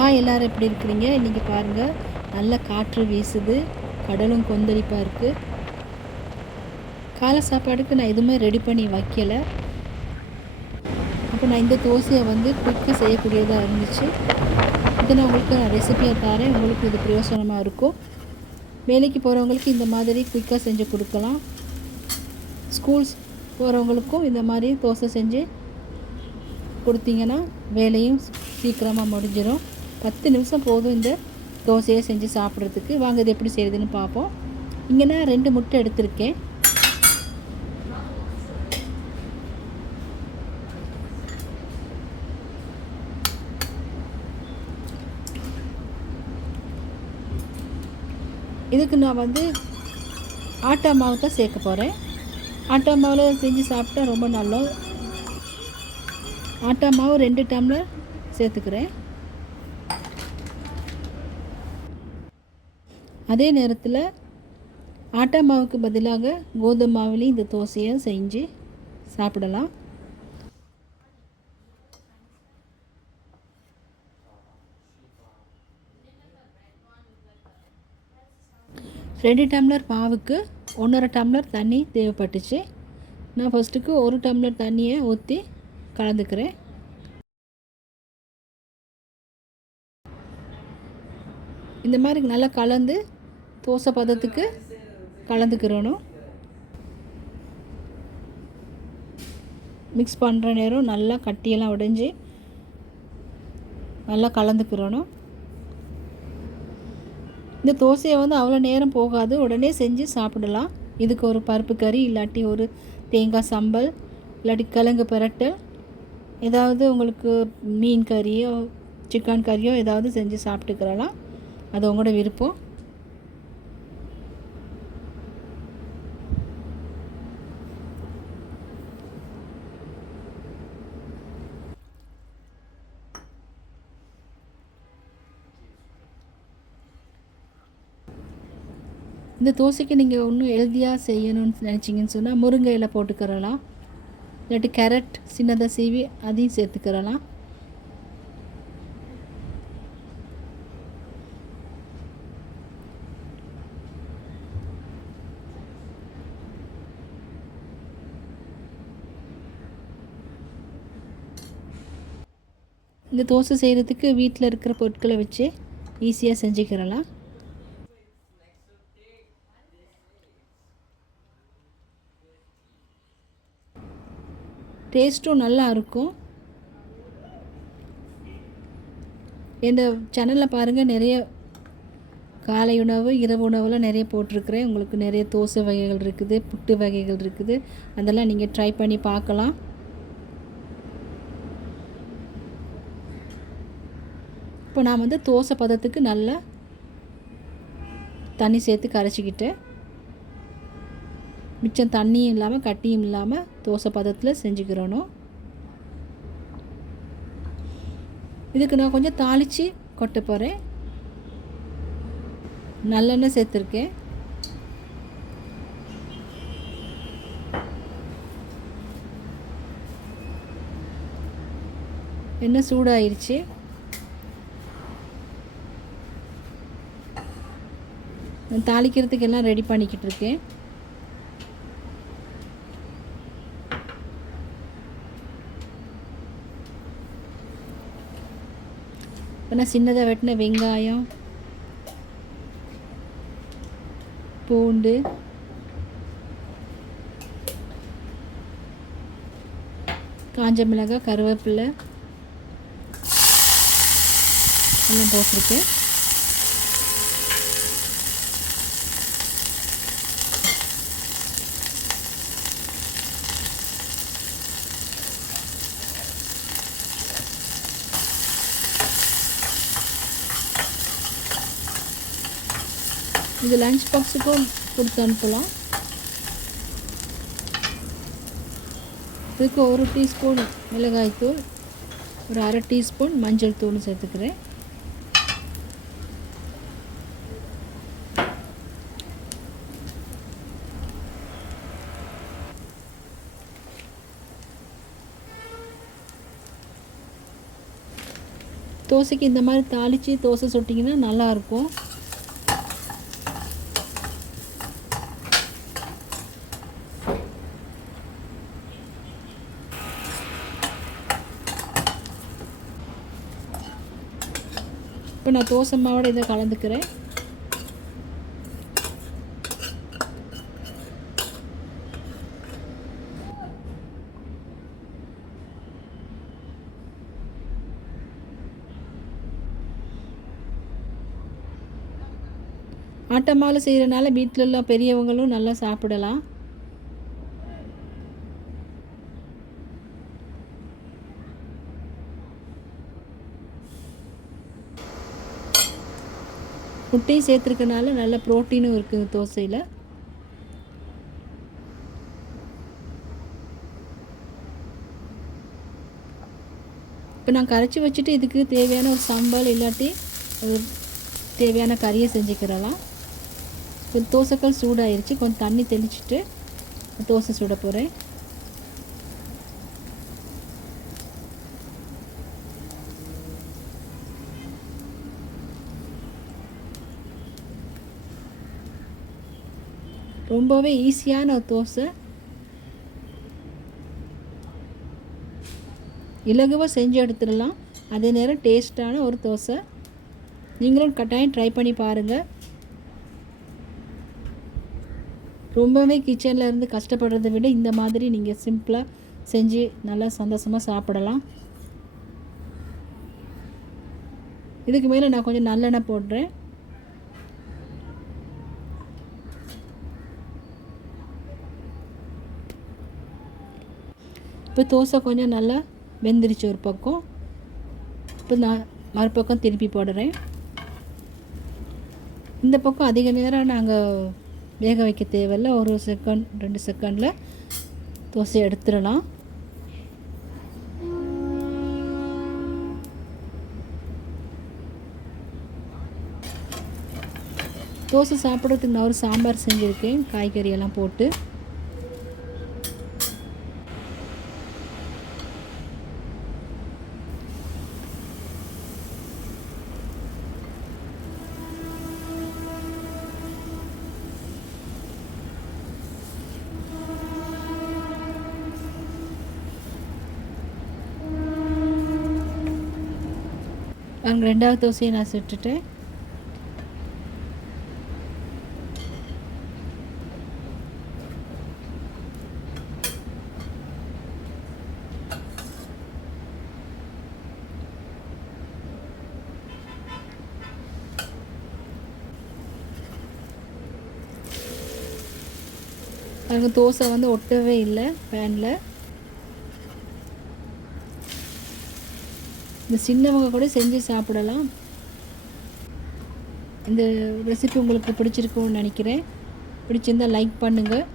எல்லாரும் எப்படி இருக்கிறீங்க? இன்றைக்கி பாருங்கள், நல்ல காற்று வீசுது, கடலும் கொந்தளிப்பாக இருக்குது. காலை சாப்பாடுக்கு நான் எதுவுமே ரெடி பண்ணி வைக்கலை. அப்போ நான் இந்த தோசையை குயிக்காக செய்யக்கூடியதாக இருந்துச்சு. இதை நான் உங்களுக்கு ரெசிபியாக தரேன். உங்களுக்கு இது பிரயோசனமாக இருக்கும். வேலைக்கு போகிறவங்களுக்கு இந்த மாதிரி குயிக்காக செஞ்சு கொடுக்கலாம். ஸ்கூல்ஸ் போகிறவங்களுக்கும் இந்த மாதிரி தோசை செஞ்சு கொடுத்தீங்கன்னா வேலையும் சீக்கிரமாக முடிஞ்சிடும். 10 நிமிஷம் போதும் இந்த தோசையை செஞ்சு சாப்பிட்றதுக்கு. வாங்க இது எப்படி செய்யுதுன்னு பார்ப்போம். இங்கே நான் 2 முட்டை எடுத்திருக்கேன். இதுக்கு நான் ஆட்டா மாவு தான் சேர்க்க போகிறேன். ஆட்டா மாவில் செஞ்சு சாப்பிட்டா ரொம்ப நல்லா. ஆட்டா மாவு 2 டம்ளர் சேர்த்துக்கிறேன். அதே நேரத்தில் ஆட்டா மாவுக்கு பதிலாக கோதுமை மாவுலேயும் இந்த தோசையை செஞ்சு சாப்பிடலாம். ரெண்டு டம்ளர் மாவுக்கு 1.5 டம்ளர் தண்ணி தேவைப்பட்டுச்சு. நான் ஃபஸ்ட்டுக்கு 1 டம்ளர் தண்ணியை ஊற்றி கலந்துக்கிறேன். இந்த மாதிரி நல்லா கலந்து தோசை பதத்துக்கு கலந்துக்கிறணும். மிக்ஸ் பண்ணுற நேரம் நல்லா கட்டியெல்லாம் உடைஞ்சி நல்லா கலந்துக்கிறணும். இந்த தோசையை அவ்வளோ நேரம் போகாது, உடனே செஞ்சு சாப்பிடலாம். இதுக்கு ஒரு பருப்பு கறி, இல்லாட்டி ஒரு தேங்காய் சம்பல், இல்லாட்டி கிழங்கு பிரட்டல், ஏதாவது உங்களுக்கு மீன் கறியோ சிக்கன் கறியோ ஏதாவது செஞ்சு சாப்பிட்டுக்கிறலாம். அது உங்களோட விருப்பம். இந்த தோசைக்கு நீங்கள் இன்னும் ஹெல்த்தியாக செய்யணும்னு நினச்சிங்கன்னு சொன்னால் முருங்கை இலை போட்டுக்கிறலாம். இல்லாட்டி கேரட் சின்னதாக சீவி அதையும் சேர்த்துக்கிறலாம். இந்த தோசை செய்கிறதுக்கு வீட்டில் இருக்கிற பொருட்களை வச்சு ஈஸியாக செஞ்சுக்கிறலாம். டேஸ்ட்டும் நல்லா இருக்கும். இந்த சேனலில் பாருங்கள், நிறைய காலை உணவு இரவு உணவுலாம் நிறைய போட்டிருக்கிறேன். உங்களுக்கு நிறைய தோசை வகைகள் இருக்குது, புட்டு வகைகள் இருக்குது. அதெல்லாம் நீங்கள் ட்ரை பண்ணி பார்க்கலாம். இப்போ நான் தோசை பதத்துக்கு நல்லா தண்ணி சேர்த்து கரைச்சிக்கிட்டேன். மிச்சம் தண்ணியும் இல்லாமல் கட்டியும் இல்லாமல் தோசை பதத்தில் செஞ்சுக்கிறணும். இதுக்கு நான் கொஞ்சம் தாளித்து கொட்ட போகிறேன். நல்லெண்ணெய் சேர்த்துருக்கேன். எண்ணெய் சூடாயிருச்சு. நான் தாளிக்கிறதுக்கு எல்லாம் ரெடி பண்ணிக்கிட்டு இருக்கேன். இப்போ நான் சின்னதாக வெட்டின வெங்காயம், பூண்டு, காஞ்ச மிளகாய், கருவேப்பிலை எல்லாம் போட்டிருக்கேன். இது லஞ்ச் பாக்ஸுக்கும் கொடுத்து அனுப்பலாம். இதுக்கு 1 டீஸ்பூன் மிளகாய்த்தூள், ஒரு 1/2 டீஸ்பூன் மஞ்சள் தூள் சேர்த்துக்கிறேன். தோசைக்கு இந்த மாதிரி தாளித்து தோசை சுட்டிங்கன்னா நல்லாயிருக்கும். இப்போ நான் தோசை மாவோட இதை கலந்துக்கிறேன். ஆட்டை மாவு செய்கிறனால வீட்டில் உள்ள பெரியவங்களும் நல்லா சாப்பிடலாம். முட்டையும் சேர்த்துருக்கனால நல்ல ப்ரோட்டீனும் இருக்குது தோசையில். இப்போ நான் கரைச்சி வச்சுட்டு இதுக்கு தேவையான ஒரு சாம்பார் இல்லாட்டி தேவையான கறியை செஞ்சுக்கிறலாம். இப்போ தோசைக்கல் சூடாயிருச்சு. கொஞ்சம் தண்ணி தெளிச்சுட்டு தோசை சுட போகிறேன். ரொம்பவே ஈஸியான ஒரு தோசை. இலகுவாக செஞ்சு எடுத்துடலாம். அதே நேரம் டேஸ்ட்டான ஒரு தோசை. நீங்களும் கட்டாயம் ட்ரை பண்ணி பாருங்கள். ரொம்பவே கிச்சனில் இருந்து கஷ்டப்படுறதை விட இந்த மாதிரி நீங்கள் சிம்பிளாக செஞ்சு நல்லா சந்தோஷமாக சாப்பிடலாம். இதுக்கு மேலே நான் கொஞ்சம் நல்லெண்ணெய் போடுறேன். இப்போ தோசை கொஞ்சம் நல்லா வெந்துருச்சு ஒரு பக்கம். இப்போ நான் மறுபக்கம் திருப்பி போடுறேன். இந்த பக்கம் அதிக நேரம் நாங்கள் வேக வைக்க தேவையில்லை. ஒரு செகண்ட் 2 செகண்டில் தோசை எடுத்துடலாம். தோசை சாப்பிட்றதுக்கு நான் ஒரு சாம்பார் செஞ்சுருக்கேன், காய்கறியெல்லாம் போட்டு. அங்கே 2வது தோசையை நான் சுட்டுட்டேன். அங்கே தோசை வந்து ஒட்டவே இல்லை பேனில். இந்த சின்னவங்க கூட செஞ்சு சாப்பிடலாம். இந்த ரெசிபி உங்களுக்கு பிடிச்சிருக்கும்னு நினைக்கிறேன். பிடிச்சிருந்தால் லைக் பண்ணுங்கள்.